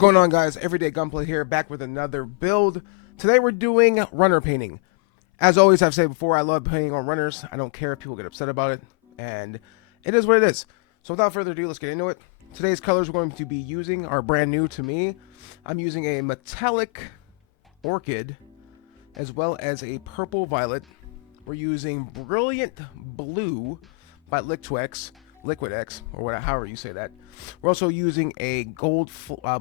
going on, guys? Everyday Gunpla here, back with another build. Today we're doing runner painting. As always, I've said before, I love painting on runners. I don't care if people get upset about it, and it is what it is. So without further ado, let's get into it. Today's colors we're going to be using are brand new to me. I'm using a metallic orchid as well as a purple violet. We're using brilliant blue by Liquid X, or whatever, however you say that. We're also using a gold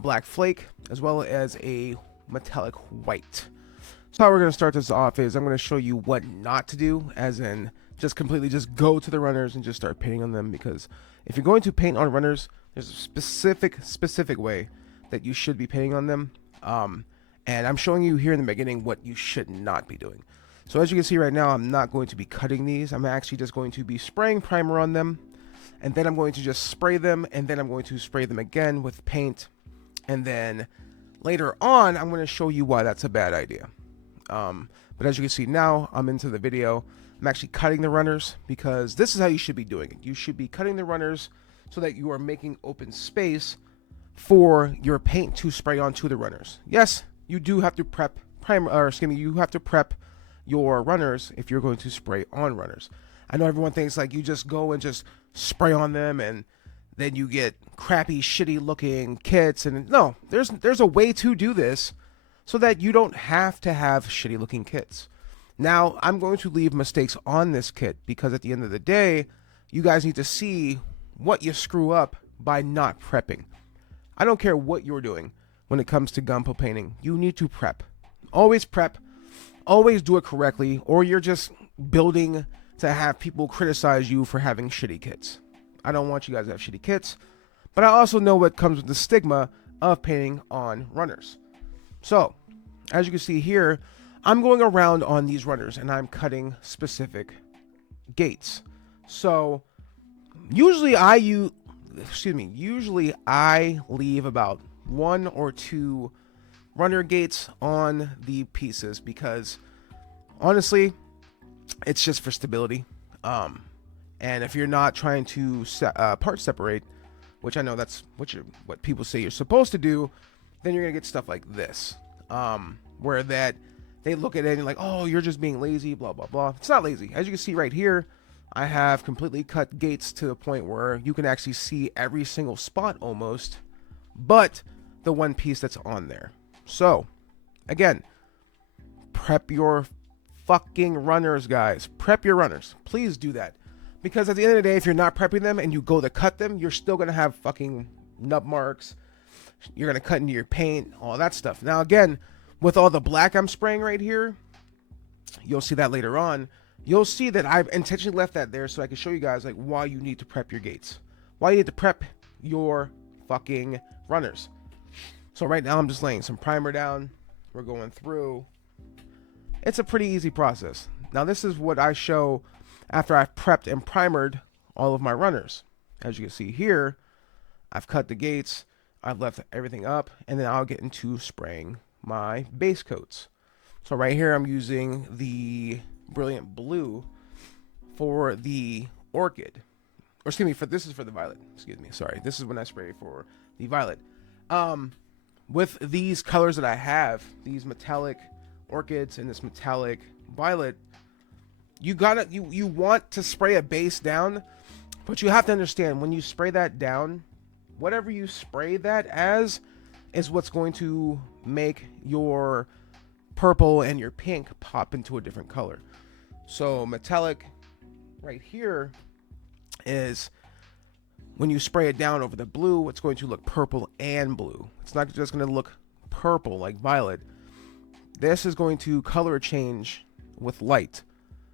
black flake as well as a metallic white. So how we're going to start this off is I'm going to show you what not to do, as in just completely just go to the runners and just start painting on them, because if you're going to paint on runners, there's a specific way that you should be painting on them. And I'm showing you here in the beginning what you should not be doing. So as you can see right now, I'm not going to be cutting these. I'm actually just going to be spraying primer on them, and then I'm going to just spray them, and then I'm going to spray them again with paint, and then later on I'm going to show you why that's a bad idea. But as you can see now, I'm into the video. I'm actually cutting the runners, because this is how you should be doing it. You should be cutting the runners so that you are making open space for your paint to spray onto the runners. Yes, you do have to prep you have to prep your runners if you're going to spray on runners. I know everyone thinks like you just go and just spray on them and then you get crappy, shitty looking kits. And no, there's a way to do this so that you don't have to have shitty looking kits. Now, I'm going to leave mistakes on this kit, because at the end of the day, you guys need to see what you screw up by not prepping. I don't care what you're doing when it comes to Gunpla painting. You need to prep. Always prep. Always do it correctly, or you're just building to have people criticize you for having shitty kits. I don't want you guys to have shitty kits, but I also know what comes with the stigma of painting on runners. So, as you can see here, I'm going around on these runners and I'm cutting specific gates. So, usually I leave about 1 or 2 runner gates on the pieces, because honestly, it's just for stability. And if you're not trying to part separate, which I know that's what people say you're supposed to do, then you're gonna get stuff like this, where that they look at it and you're like, oh, you're just being lazy, blah blah blah. It's not lazy. As you can see right here, I have completely cut gates to the point where you can actually see every single spot almost, but the one piece that's on there. So again, prep your fucking runners, guys. Prep your runners. Please do that. Because at the end of the day, if you're not prepping them and you go to cut them, you're still going to have fucking nub marks. You're going to cut into your paint, all that stuff. Now, again, with all the black I'm spraying right here, you'll see that later on. You'll see that I've intentionally left that there so I can show you guys like why you need to prep your gates. Why you need to prep your fucking runners. So right now I'm just laying some primer down. We're going through. It's a pretty easy process. Now this is what I show after I've prepped and primered all of my runners. As you can see here, I've cut the gates, I've left everything up, and then I'll get into spraying my base coats. So right here I'm using the brilliant blue for the orchid. Or excuse me, this is for the violet. Excuse me, sorry. This is when I spray for the violet. With these colors that I have, these metallic orchids and this metallic violet, you want to spray a base down, but you have to understand when you spray that down, whatever you spray that as is what's going to make your purple and your pink pop into a different color. So metallic right here is when you spray it down over the blue, it's going to look purple and blue. It's not just going to look purple like violet. This is going to color change with light.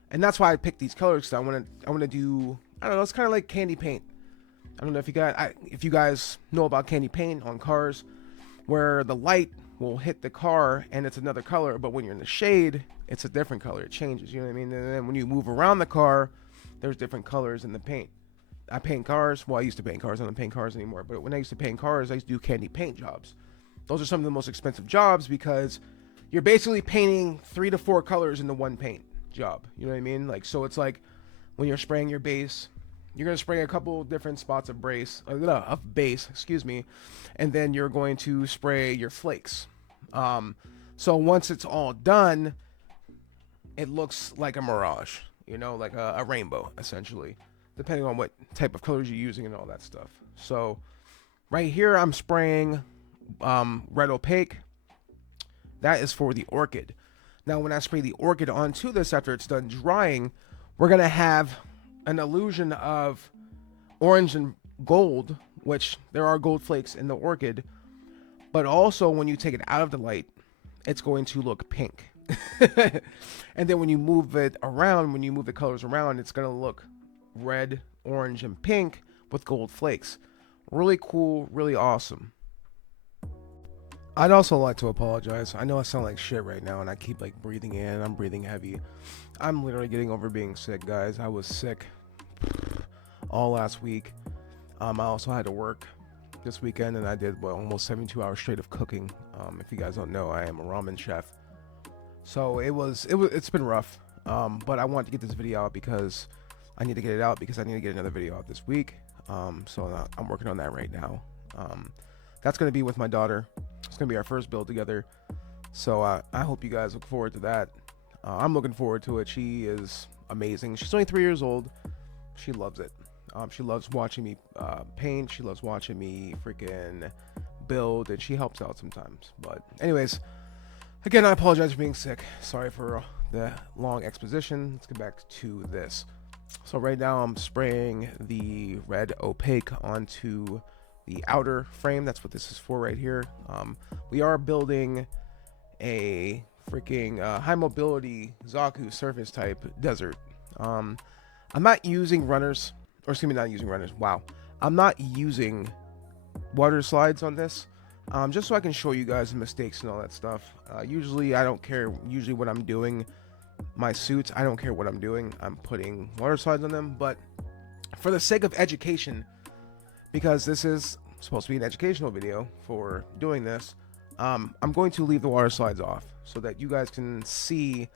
And that's why I picked these colors, because I want to do, I don't know, it's kind of like candy paint. I don't know if you guys know about candy paint on cars, where the light will hit the car and it's another color, but when you're in the shade, it's a different color. It changes, you know what I mean? And then when you move around the car, there's different colors in the paint. I paint cars. Well, I used to paint cars. I don't paint cars anymore. But when I used to paint cars, I used to do candy paint jobs. Those are some of the most expensive jobs, because you're basically painting 3 to 4 colors into one paint job. You know what I mean? Like, so it's like when you're spraying your base, You're going to spray a couple different spots of base, excuse me, and then you're going to spray your flakes. So once it's all done, it looks like a mirage, you know, like a rainbow, essentially, depending on what type of colors you're using and all that stuff. So right here, I'm spraying red opaque. That is for the orchid. Now, when I spray the orchid onto this after it's done drying, we're going to have an illusion of orange and gold, which there are gold flakes in the orchid, but also when you take it out of the light, it's going to look pink. And then when you move it around, when you move the colors around, it's going to look red, orange, and pink with gold flakes. Really cool, really awesome. I'd also like to apologize. I know I sound like shit right now, and I keep like breathing in. I'm breathing heavy. I'm literally getting over being sick, guys. I was sick all last week. I also had to work this weekend, and I did almost 72 hours straight of cooking. If you guys don't know, I am a ramen chef. So it's been rough. But I wanted to get this video out because I need to get it out because I need to get another video out this week. So I'm working on that right now. That's going to be with my daughter. It's going to be our first build together. So I hope you guys look forward to that. I'm looking forward to it. She is amazing. She's only 3 years old. She loves it. She loves watching me paint. She loves watching me freaking build, and she helps out sometimes. But anyways, again, I apologize for being sick. Sorry for the long exposition. Let's get back to this. So right now I'm spraying the red opaque onto the outer frame. That's what this is for right here. We are building a freaking high mobility Zaku surface type desert. I'm not using runners, or excuse me, not using runners. Wow. I'm not using water slides on this, just so I can show you guys the mistakes and all that stuff. Usually I don't care what I'm doing. My suits, I don't care what I'm doing. I'm putting water slides on them, but for the sake of education, because this is supposed to be an educational video for doing this, I'm going to leave the water slides off so that you guys can see,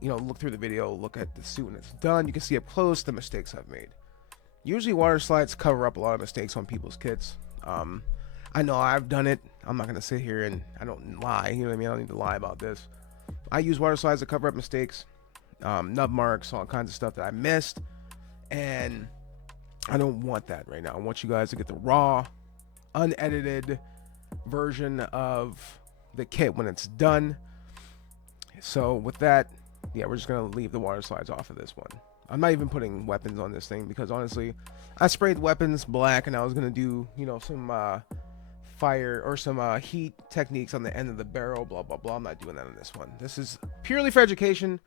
you know, look through the video, look at the suit when it's done. You can see up close the mistakes I've made. Usually water slides cover up a lot of mistakes on people's kits. I know I've done it. I'm not going to sit here and I don't lie. You know what I mean? I don't need to lie about this. I use water slides to cover up mistakes, nub marks, all kinds of stuff that I missed. And I don't want that right now. I want you guys to get the raw, unedited version of the kit when it's done. So with that, yeah, we're just going to leave the water slides off of this one. I'm not even putting weapons on this thing because honestly, I sprayed weapons black and I was going to do, you know, some fire or some heat techniques on the end of the barrel, blah, blah, blah. I'm not doing that on this one. This is purely for education.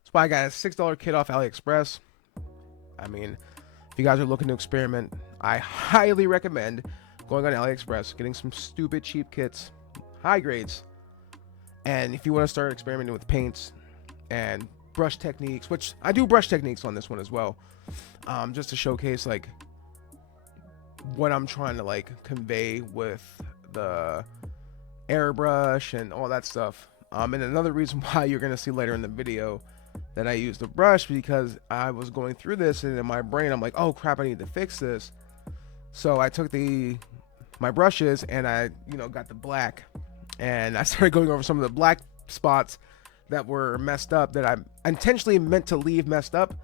That's why I got a $6 kit off AliExpress. I mean, if you guys are looking to experiment, I highly recommend going on AliExpress, getting some stupid cheap kits, high grades. And if you want to start experimenting with paints and brush techniques, which I do brush techniques on this one as well, just to showcase like what I'm trying to like convey with the airbrush and all that stuff. And another reason why you're going to see later in the video that I used the brush, because I was going through this and in my brain I'm like, oh crap, I need to fix this. So I took my brushes and I, you know, got the black and I started going over some of the black spots that were messed up that I intentionally meant to leave messed up,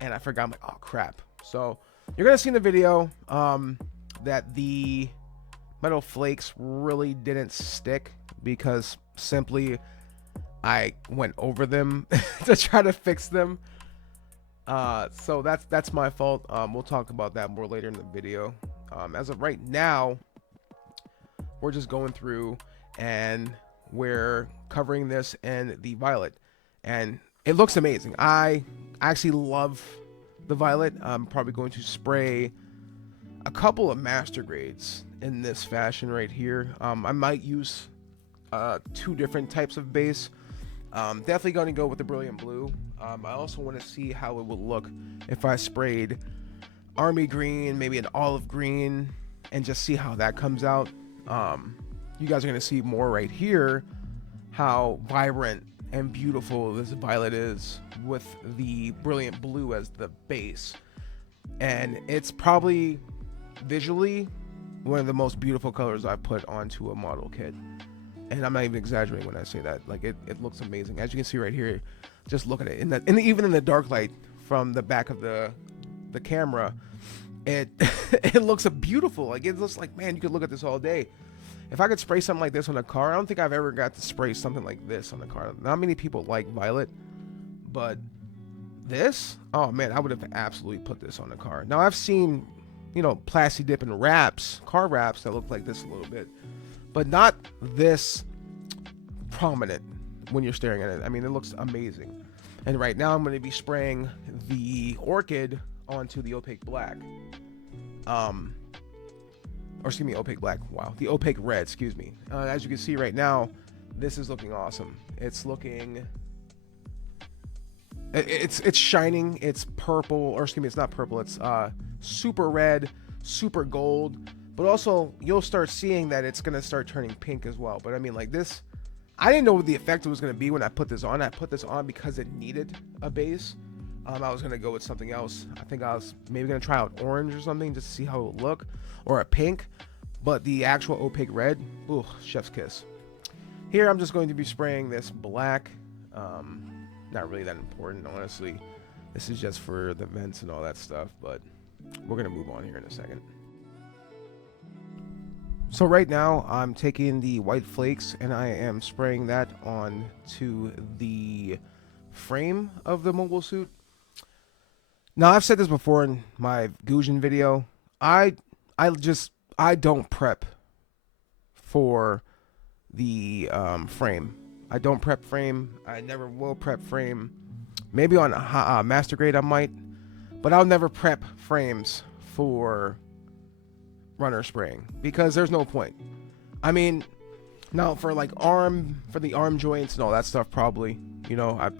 and I forgot. I'm like, oh crap. So you're gonna see in the video that the metal flakes really didn't stick because simply I went over them to try to fix them. So that's my fault. We'll talk about that more later in the video. As of right now, we're just going through and we're covering this in the violet, and it looks amazing. I actually love the violet. I'm probably going to spray a couple of master grades in this fashion right here. I might use 2 different types of base. Definitely going to go with the brilliant blue. I also want to see how it would look if I sprayed army green, maybe an olive green, and just see how that comes out. You guys are going to see more right here how vibrant and beautiful this violet is with the brilliant blue as the base. and it's probably visually one of the most beautiful colors I've put onto a model kit. And I'm not even exaggerating when I say that. Like it looks amazing. As you can see right here, just look at it. Even in the dark light from the back of the camera, it it looks beautiful. Like it looks like, man, you could look at this all day. If I could spray something like this on a car, I don't think I've ever got to spray something like this on a car. Not many people like violet, but this, oh man, I would have absolutely put this on a car. Now I've seen, you know, plasti dip and wraps, car wraps that look like this a little bit, but not this prominent when you're staring at it. I mean, it looks amazing. And right now I'm going to be spraying the orchid onto the opaque black. Or excuse me, opaque black. Wow, the opaque red, excuse me. As you can see right now, this is looking awesome. It's looking, it's shining. It's purple, or excuse me, it's not purple. It's super red, super gold. But also, you'll start seeing that it's gonna start turning pink as well. But I mean, like this, I didn't know what the effect was gonna be when I put this on. I put this on because it needed a base. I was gonna go with something else. I think I was maybe gonna try out orange or something just to see how it would look, or a pink. But the actual opaque red, ooh, chef's kiss. Here I'm just going to be spraying this black. Not really that important, honestly. This is just for the vents and all that stuff, but we're gonna move on here in a second. So right now I'm taking the white flakes and I am spraying that on to the frame of the mobile suit. Now I've said this before in my Gujin video. I don't prep for the frame. I don't prep frame. I never will prep frame. Maybe on master grade I might, but I'll never prep frames for runner spraying because there's no point. I mean, now for like the arm joints and all that stuff, probably, you know,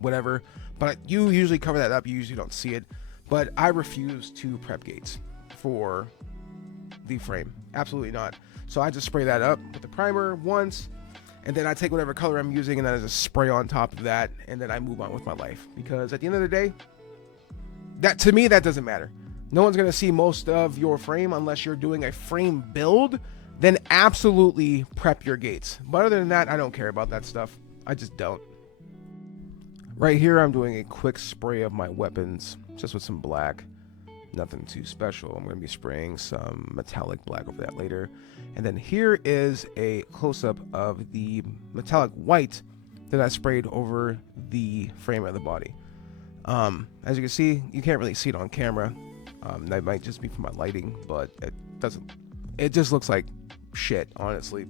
whatever. But you usually cover that up. You usually don't see it. But I refuse to prep gates for the frame. Absolutely not. So I just spray that up with the primer once, and then I take whatever color I'm using and then I just spray on top of that, and then I move on with my life. Because at the end of the day, that to me, that doesn't matter. No one's going to see most of your frame unless you're doing a frame build. Then absolutely prep your gates. But other than that, I don't care about that stuff. I just don't. Right here, I'm doing a quick spray of my weapons, just with some black. Nothing too special. I'm going to be spraying some metallic black over that later. And then here is a close-up of the metallic white that I sprayed over the frame of the body. As you can see, you can't really see it on camera. That might just be for my lighting, but it just looks like shit, honestly.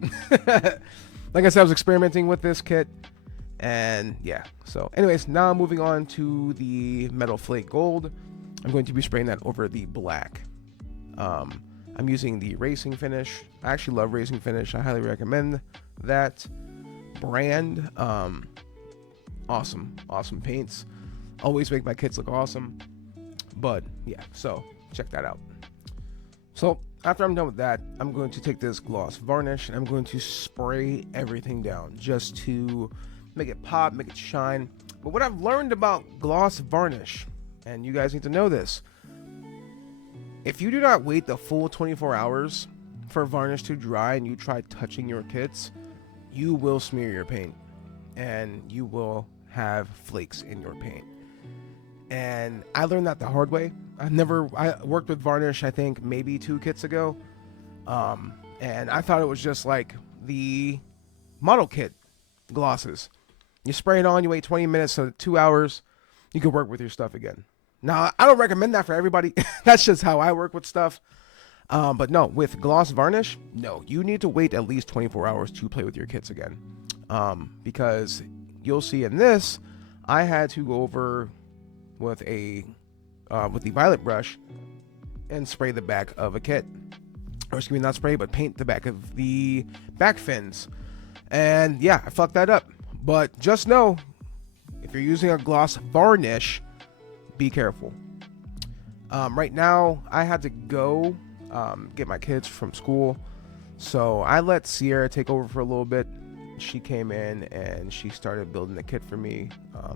Like I said, I was experimenting with this kit, and yeah. So anyways, now moving on to the metal flake gold. I'm going to be spraying that over the black. I'm using the racing finish. I actually love racing finish. I highly recommend that brand. Awesome paints. Always make my kits look awesome. But yeah, so check that out. So after I'm done with that, I'm going to take this gloss varnish and I'm going to spray everything down just to make it pop, make it shine. But what I've learned about gloss varnish, and you guys need to know this, if you do not wait the full 24 hours for varnish to dry and you try touching your kits, you will smear your paint and you will have flakes in your paint. And I learned that the hard way. I worked with varnish, I think maybe 2 kits ago. And I thought it was just like the model kit glosses. You spray it on, you wait 20 minutes, so 2 hours, you can work with your stuff again. Now, I don't recommend that for everybody. That's just how I work with stuff. But no, with gloss varnish, no, you need to wait at least 24 hours to play with your kits again. Because you'll see in this, I had to go over with the violet brush and spray the back of a kit. Or excuse me, not spray, but paint the back of the back fins. And yeah, I fucked that up. But just know, if you're using a gloss varnish, be careful. Right now, I had to go get my kids from school. So I let Sierra take over for a little bit. She came in and she started building the kit for me.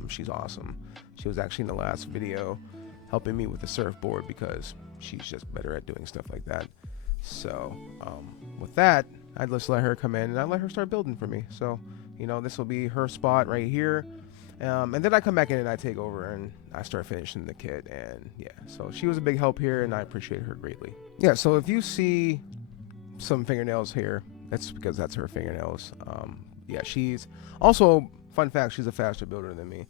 She's awesome. She was actually in the last video. helping me with the surfboard because she's just better at doing stuff like that. So with that, I'd just let her come in and I'd let her start building for me. So, you know, this will be her spot right here. And then I come back in and I take over and I start finishing the kit. And yeah, so she was a big help here and I appreciate her greatly. Yeah, so if you see some fingernails here, that's because that's her fingernails. Yeah, she's also, fun fact, she's a faster builder than me.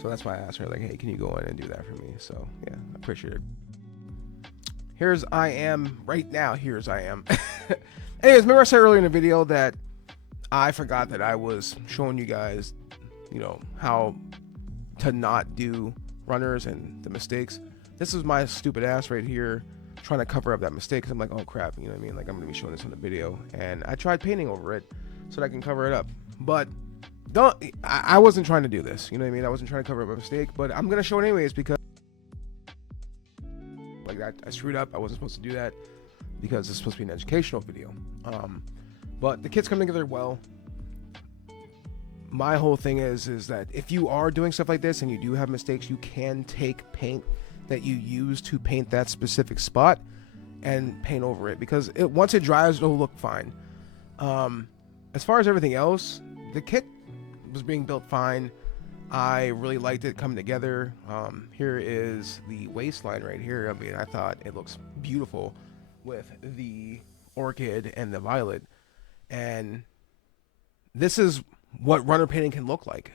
So that's why I asked her, like, hey, can you go in and do that for me? So yeah, I appreciate it. Here's I am right now. Here's I am. Anyways, remember I said earlier in the video that I forgot that I was showing you guys, you know, how to not do runners and the mistakes. This is my stupid ass right here trying to cover up that mistake because I'm like, oh crap, you know what I mean? Like, I'm gonna be showing this on the video, and I tried painting over it so that I can cover it up. But I wasn't trying to do this, you know what I mean? I wasn't trying to cover up a mistake, but I'm gonna show it anyways because like I screwed up. I wasn't supposed to do that because it's supposed to be an educational video. But the kit's coming together well. My whole thing is that if you are doing stuff like this and you do have mistakes, you can take paint that you use to paint that specific spot and paint over it, because once it dries, it'll look fine. As far as everything else, the kit was being built fine. I really liked it coming together. Here is the waistline right here. I mean, I thought it looks beautiful with the orchid and the violet. And this is what runner painting can look like.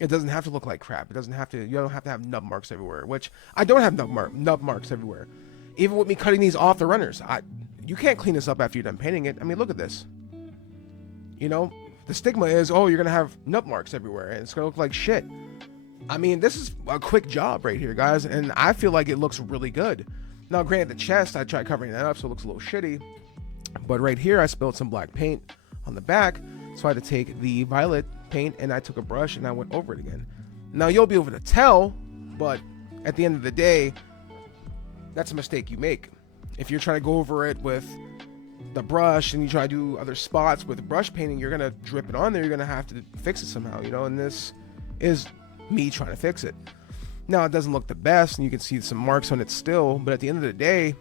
It doesn't have to look like crap. It doesn't have to, you don't have to have nub marks everywhere, which I don't have nub marks everywhere. Even with me cutting these off the runners, you can't clean this up after you're done painting it. I mean, look at this. You know, the stigma is, oh, you're going to have nub marks everywhere and it's going to look like shit. I mean, this is a quick job right here, guys, and I feel like it looks really good. Now, granted, the chest, I tried covering that up so it looks a little shitty, but right here, I spilled some black paint on the back, so I had to take the violet paint and I took a brush and I went over it again. Now, you'll be able to tell, but at the end of the day, that's a mistake you make. If you're trying to go over it with the brush and you try to do other spots with brush painting, you're gonna drip it on there. You're gonna have to fix it somehow, you know, and this is me trying to fix it. Now, it doesn't look the best and you can see some marks on it still, but at the end of the day,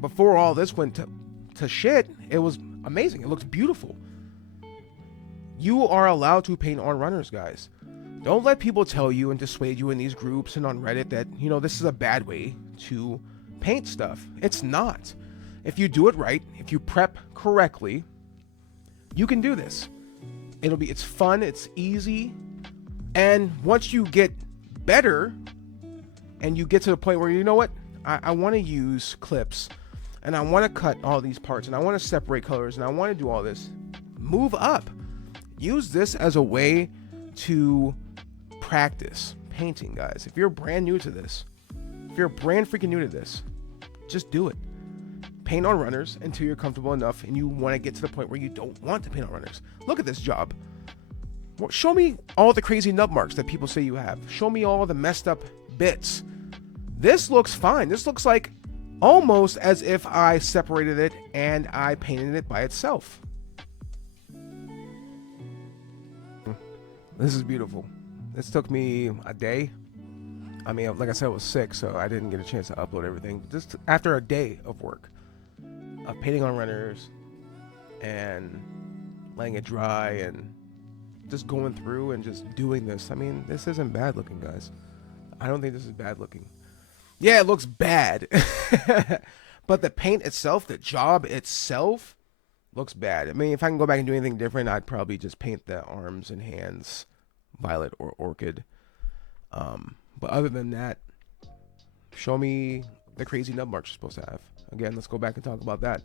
before all this went to shit, it was amazing. It looks beautiful. You are allowed to paint on runners, guys. Don't let people tell you and dissuade you in these groups and on Reddit that, you know, this is a bad way to paint stuff. It's not. If you do it right, if you prep correctly, you can do this. It's fun, it's easy, and once you get better and you get to the point where, you know what, I want to use clips and I want to cut all these parts and I want to separate colors and I want to do all this, move up. Use this as a way to practice painting, guys. If you're brand new to this, if you're brand freaking new to this, just do it. Paint on runners until you're comfortable enough and you want to get to the point where you don't want to paint on runners. Look at this job. Well, show me all the crazy nub marks that people say you have. Show me all the messed up bits. This looks fine. This looks like almost as if I separated it and I painted it by itself. This is beautiful. This took me a day. I mean, like I said, I was sick, so I didn't get a chance to upload everything. Just after a day of work, of painting on runners and letting it dry and just going through and just doing this. I mean, this isn't bad looking, guys. I don't think this is bad looking. Yeah, it looks bad. But the paint itself, the job itself, looks bad. I mean, if I can go back and do anything different, I'd probably just paint the arms and hands violet or orchid. But other than that, show me the crazy nub marks you're supposed to have. Again, let's go back and talk about that.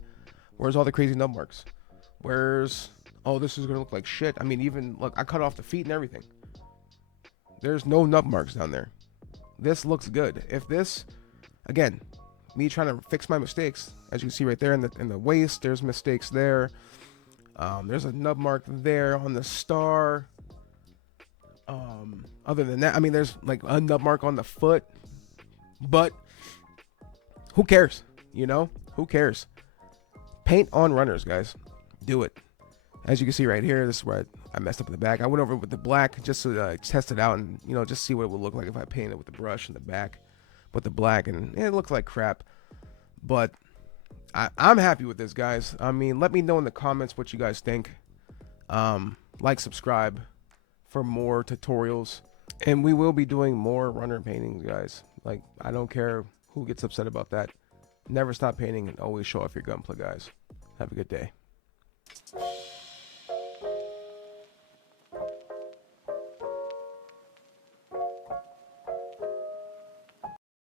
Where's all the crazy nub marks? Where's, oh, this is gonna look like shit. I mean, even look, I cut off the feet and everything. There's no nub marks down there. This looks good. If this, again, me trying to fix my mistakes, as you see right there in the waist, there's mistakes there. There's a nub mark there on the star. Other than that, I mean, there's like a nub mark on the foot, but who cares? You know, who cares? Paint on runners, guys. Do it. As you can see right here, this is where I messed up in the back. I went over with the black just to test it out and, you know, just see what it would look like if I painted it with the brush in the back with the black, and it looked like crap. But I'm happy with this, guys. I mean, let me know in the comments what you guys think. Like, subscribe for more tutorials, and we will be doing more runner paintings, guys. Like, I don't care who gets upset about that. Never stop painting and always show off your gunpla, guys. Have a good day.